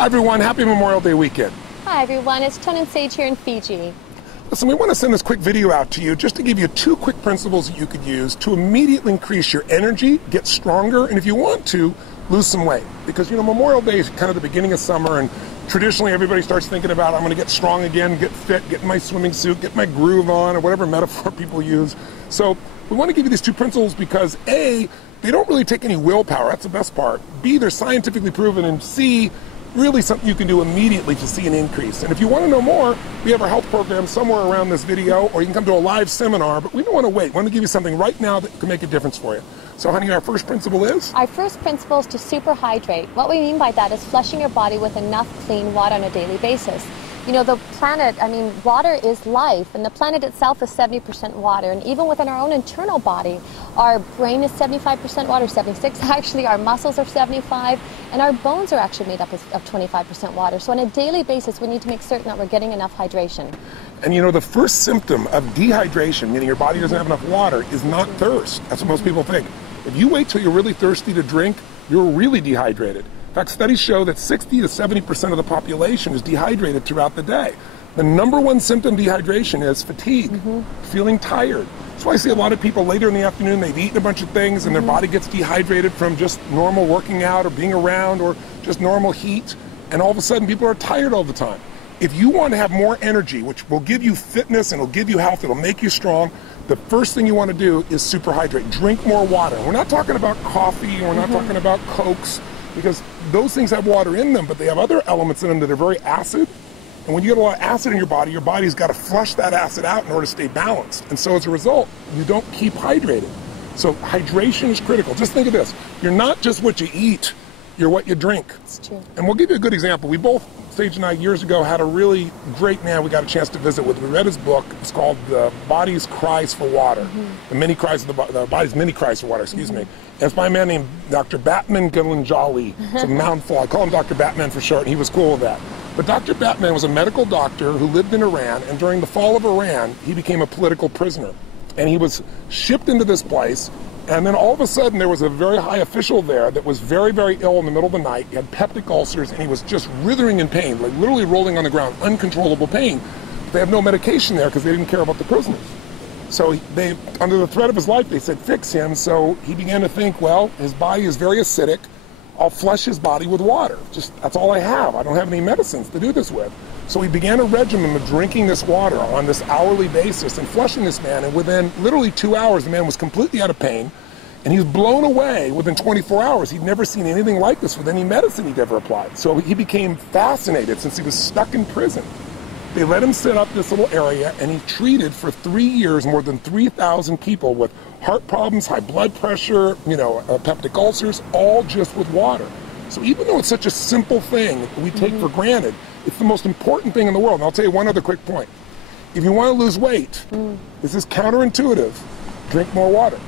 Hi everyone, happy Memorial Day weekend. Hi everyone, it's Tone and Sage here in Fiji. Listen, we want to send this quick video out to you just to give you 2 quick principles that you could use to immediately increase your energy, get stronger, and if you want to, lose some weight. Because, you know, Memorial Day is kind of the beginning of summer, and traditionally everybody starts thinking about, I'm going to get strong again, get fit, get in my swimming suit, get my groove on, or whatever metaphor people use. So we want to give you these 2 principles because A, they don't really take any willpower, that's the best part. B, they're scientifically proven, and C, really something you can do immediately to see an increase. And if you want to know more, we have our health program somewhere around this video, or you can come to a live seminar, but we don't want to wait. We want to give you something right now that can make a difference for you. So honey, our first principle is? Our first principle is to super hydrate. What we mean by that is flushing your body with enough clean water on a daily basis. You know, the planet, water is life, and the planet itself is 70% water. And even within our own internal body, our brain is 75% water, 76 actually, our muscles are 75, and our bones are actually made up of 25% water. So on a daily basis, we need to make certain that we're getting enough hydration. And you know, the first symptom of dehydration, meaning your body doesn't have enough water, is not thirst. That's what most people think. If you wait till you're really thirsty to drink, you're really dehydrated. In fact, studies show that 60 to 70% of the population is dehydrated throughout the day. The #1 symptom of dehydration is fatigue, feeling tired. That's why I see a lot of people later in the afternoon, they've eaten a bunch of things and their body gets dehydrated from just normal working out or being around or just normal heat. And all of a sudden people are tired all the time. If you want to have more energy, which will give you fitness and it'll give you health, it'll make you strong, the first thing you want to do is super hydrate. Drink more water. We're not talking about coffee, and we're not talking about Cokes, because those things have water in them, but they have other elements in them that are very acid. And when you get a lot of acid in your body's got to flush that acid out in order to stay balanced. And so as a result, you don't keep hydrated. So hydration is critical. Just think of this. You're not just what you eat, you're what you drink. It's true. And we'll give you a good example. We both, Sage and I, years ago, had a really great man we got a chance to visit with. We read his book. It's called The Body's Cries for Water. The Body's Many Cries for Water, excuse me. And it's by a man named Dr. Batman Gilanjali. It's a mouthful. I call him Dr. Batman for short, and he was cool with that. But Dr. Batman was a medical doctor who lived in Iran, and during the fall of Iran, he became a political prisoner. And he was shipped into this place, and then all of a sudden there was a very high official there that was very, very ill in the middle of the night. He had peptic ulcers, and he was just writhing in pain, like literally rolling on the ground, uncontrollable pain. They have no medication there because they didn't care about the prisoners. So they, under the threat of his life, they said, fix him. So he began to think, well, his body is very acidic. I'll flush his body with water. Just, that's all I have. I don't have any medicines to do this with. So he began a regimen of drinking this water on this hourly basis and flushing this man. And within literally 2 hours, the man was completely out of pain. And he was blown away within 24 hours. He'd never seen anything like this with any medicine he'd ever applied. So he became fascinated since he was stuck in prison. They let him set up this little area, and he treated for 3 years more than 3,000 people with heart problems, high blood pressure, peptic ulcers, all just with water. So even though it's such a simple thing that we take for granted, it's the most important thing in the world. And I'll tell you one other quick point. If you want to lose weight, this is counterintuitive. Drink more water,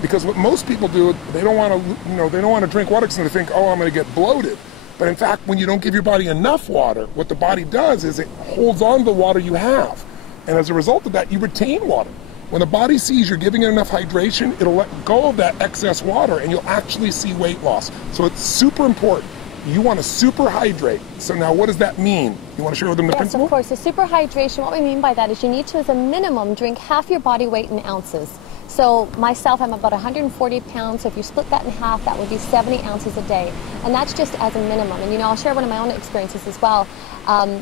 because what most people do, they don't want to, they don't want to drink water because they think, oh, I'm going to get bloated. But in fact, when you don't give your body enough water, what the body does is it holds on to the water you have, and as a result of that, you retain water. When the body sees you're giving it enough hydration, it'll let go of that excess water, and you'll actually see weight loss. So it's super important. You want to super hydrate. So now what does that mean? You want to share with them the principle? Yes, of course. So super hydration, what we mean by that is you need to, as a minimum, drink half your body weight in ounces. So myself, I'm about 140 pounds, so if you split that in half, that would be 70 ounces a day. And that's just as a minimum. And I'll share one of my own experiences as well.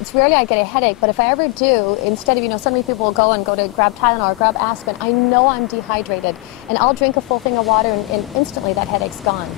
It's rarely I get a headache, but if I ever do, instead of, so many people will go to grab Tylenol or grab aspirin, I know I'm dehydrated. And I'll drink a full thing of water and instantly that headache's gone.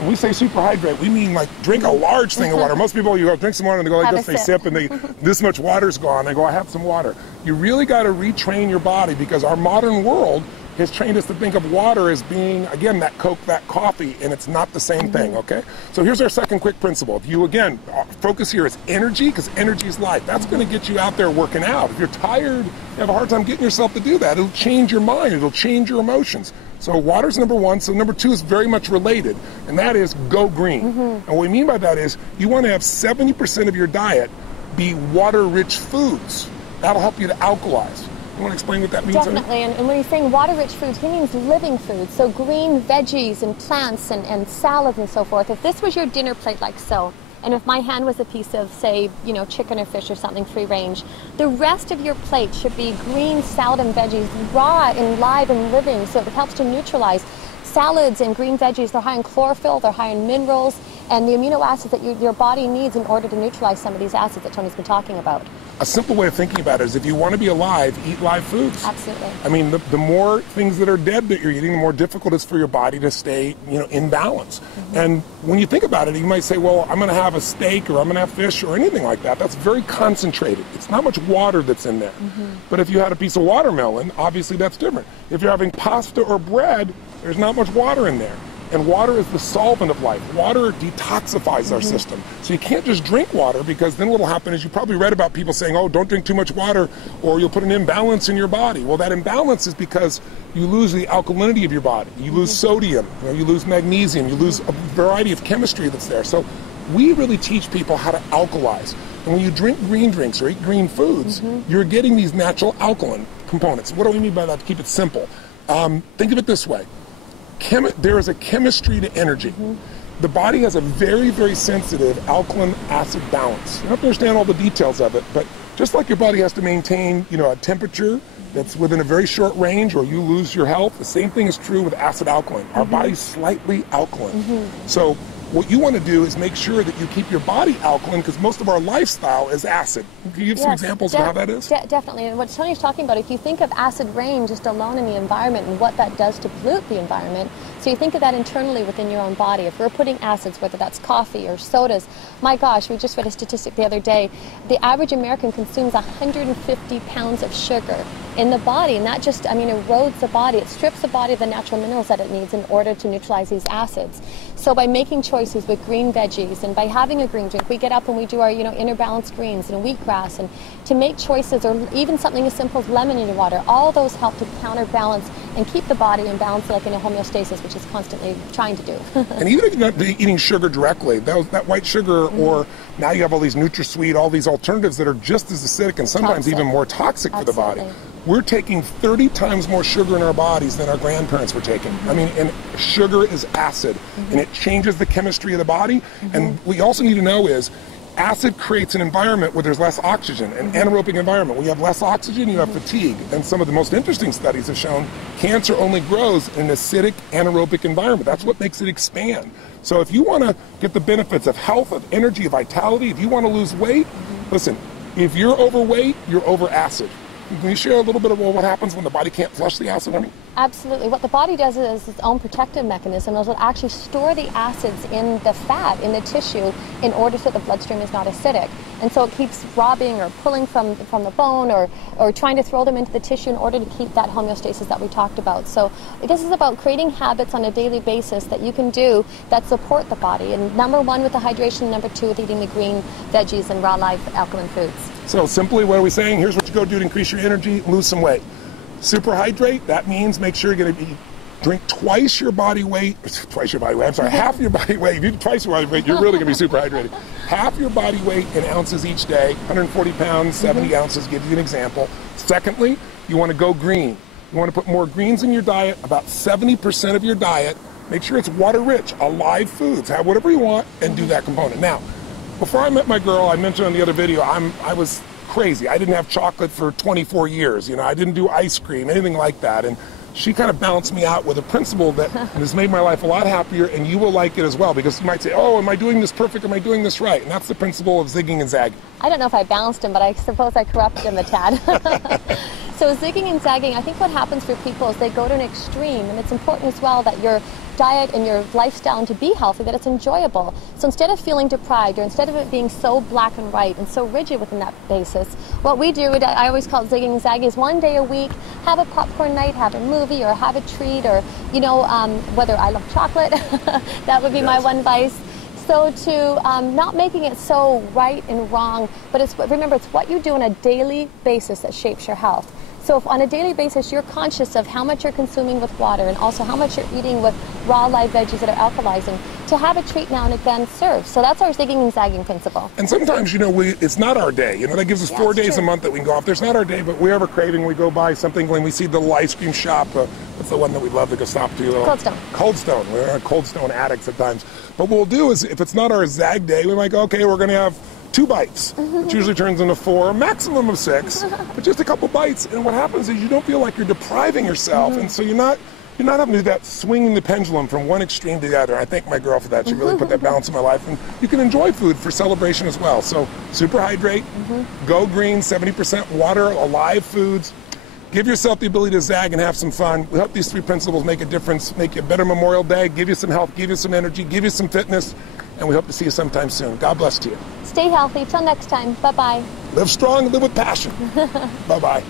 When we say super hydrate, we mean like drink a large thing of water. Most people, you go drink some water and they go like this, they sip and this much water's gone. They go, I have some water. You really got to retrain your body because our modern world has trained us to think of water as being, again, that Coke, that coffee, and it's not the same thing, okay? So here's our second quick principle. If you, again, focus here is energy, because energy is life. That's going to get you out there working out. If you're tired, you have a hard time getting yourself to do that. It'll change your mind. It'll change your emotions. So water's #1. So #2 is very much related, and that is go green. And what we mean by that is you want to have 70% of your diet be water-rich foods. That'll help you to alkalize. You want to explain what that means? Definitely, and when he's saying water-rich foods, he means living foods. So green veggies and plants and salads and so forth. If this was your dinner plate like so, and if my hand was a piece of, say, you know, chicken or fish or something free range, the rest of your plate should be green salad and veggies, raw and live and living, so it helps to neutralize. Salads and green veggies, they're high in chlorophyll, they're high in minerals, and the amino acids that your body needs in order to neutralize some of these acids that Tony's been talking about. A simple way of thinking about it is if you want to be alive, eat live foods. Absolutely. I mean, the more things that are dead that you're eating, the more difficult it is for your body to stay, you know, in balance. And when you think about it, you might say, well, I'm going to have a steak or I'm going to have fish or anything like that. That's very concentrated. It's not much water that's in there. But if you had a piece of watermelon, obviously that's different. If you're having pasta or bread, there's not much water in there. And water is the solvent of life. Water detoxifies our system. So you can't just drink water, because then what'll happen is you probably read about people saying, oh, don't drink too much water or you'll put an imbalance in your body. Well, that imbalance is because you lose the alkalinity of your body. You lose sodium, you lose magnesium, you lose a variety of chemistry that's there. So we really teach people how to alkalize. And when you drink green drinks or eat green foods, you're getting these natural alkaline components. What do we mean by that, to keep it simple? Think of it this way. There is a chemistry to energy. The body has a very, very sensitive alkaline acid balance. You don't have to understand all the details of it, but just like your body has to maintain, you know, a temperature that's within a very short range or you lose your health, the same thing is true with acid alkaline. Our body's slightly alkaline. So what you want to do is make sure that you keep your body alkaline, because most of our lifestyle is acid. Can you give some examples of how that is? Definitely. And what Tony's talking about, if you think of acid rain just alone in the environment and what that does to pollute the environment, so you think of that internally within your own body. If we're putting acids, whether that's coffee or sodas, my gosh, we just read a statistic the other day. The average American consumes 150 pounds of sugar in the body, and that just, I mean, erodes the body. It strips the body of the natural minerals that it needs in order to neutralize these acids. So by making choices with green veggies and by having a green drink, we get up and we do our, you know, inner balanced greens and wheatgrass, and to make choices, or even something as simple as lemon in your water, all those help to counterbalance and keep the body in balance, like in a homeostasis, which is constantly trying to do. And even if you're not eating sugar directly, that white sugar, or now you have all these NutraSweet, all these alternatives that are just as acidic and sometimes even more toxic for the body. We're taking 30 times more sugar in our bodies than our grandparents were taking. I mean, and sugar is acid, and it changes the chemistry of the body. And what you also need to know is, acid creates an environment where there's less oxygen, an anaerobic environment. When you have less oxygen, you have fatigue. And some of the most interesting studies have shown cancer only grows in an acidic anaerobic environment. That's what makes it expand. So if you want to get the benefits of health, of energy, of vitality, if you want to lose weight, listen, if you're overweight, you're over acid. Can you share a little bit about what happens when the body can't flush the acid, honey? Absolutely. What the body does is its own protective mechanism. It will actually store the acids in the fat, in the tissue, in order so the bloodstream is not acidic. And so it keeps robbing or pulling from the bone, or trying to throw them into the tissue in order to keep that homeostasis that we talked about. So this is about creating habits on a daily basis that you can do that support the body. And number one with the hydration, number two with eating the green veggies and raw live alkaline foods. So simply, what are we saying? Here's what you go do to increase your energy, lose some weight. Super hydrate, that means make sure you're going to drink half your body weight. If you do twice your body weight, you're really going to be super hydrated. Half your body weight in ounces each day, 140 pounds, 70 ounces, give you an example. Secondly, you want to go green. You want to put more greens in your diet, about 70% of your diet. Make sure it's water rich, alive foods. Have whatever you want and do that component. Now, before I met my girl, I mentioned on the other video, I was crazy. I didn't have chocolate for 24 years. You know, I didn't do ice cream, anything like that. And she kind of balanced me out with a principle that has made my life a lot happier, and you will like it as well, because you might say, oh, am I doing this perfect? Am I doing this right? And that's the principle of zigging and zagging. I don't know if I balanced him, but I suppose I corrupted him a tad. So zigging and zagging, I think what happens for people is they go to an extreme, and it's important as well that your diet and your lifestyle, and to be healthy, that it's enjoyable. So instead of feeling deprived, or instead of it being so black and white and so rigid within that basis, what we do, I always call it zigging and zagging, is one day a week, have a popcorn night, have a movie, or have a treat, or, you know, whether I love chocolate, that would be my one vice. So to not making it so right and wrong, but remember, it's what you do on a daily basis that shapes your health. So if on a daily basis you're conscious of how much you're consuming with water and also how much you're eating with raw live veggies that are alkalizing, to have a treat now and again serves. So that's our zigging and zagging principle. And sometimes, it's not our day. That gives us 4 days a month that we can go off. There's not our day, but we have a craving. We go buy something when we see the little ice cream shop. That's the one that we love to go stop to. Cold Stone. Cold Stone. We're Cold Stone addicts at times. But what we'll do is, if it's not our zag day, we might go, okay, we're going to have 2 bites, which usually turns into 4, a maximum of 6, but just a couple bites. And what happens is you don't feel like you're depriving yourself, and so you're not having to do that swinging the pendulum from one extreme to the other. I thank my girl for that. She really put that balance in my life. And you can enjoy food for celebration as well. So Super Hydrate, Go Green, 70% water, alive foods. Give yourself the ability to zag and have some fun. We hope these 3 principles make a difference, make you a better Memorial Day, give you some health, give you some energy, give you some fitness, and we hope to see you sometime soon. God bless to you. Stay healthy. Till next time. Bye-bye. Live strong, live with passion. Bye-bye.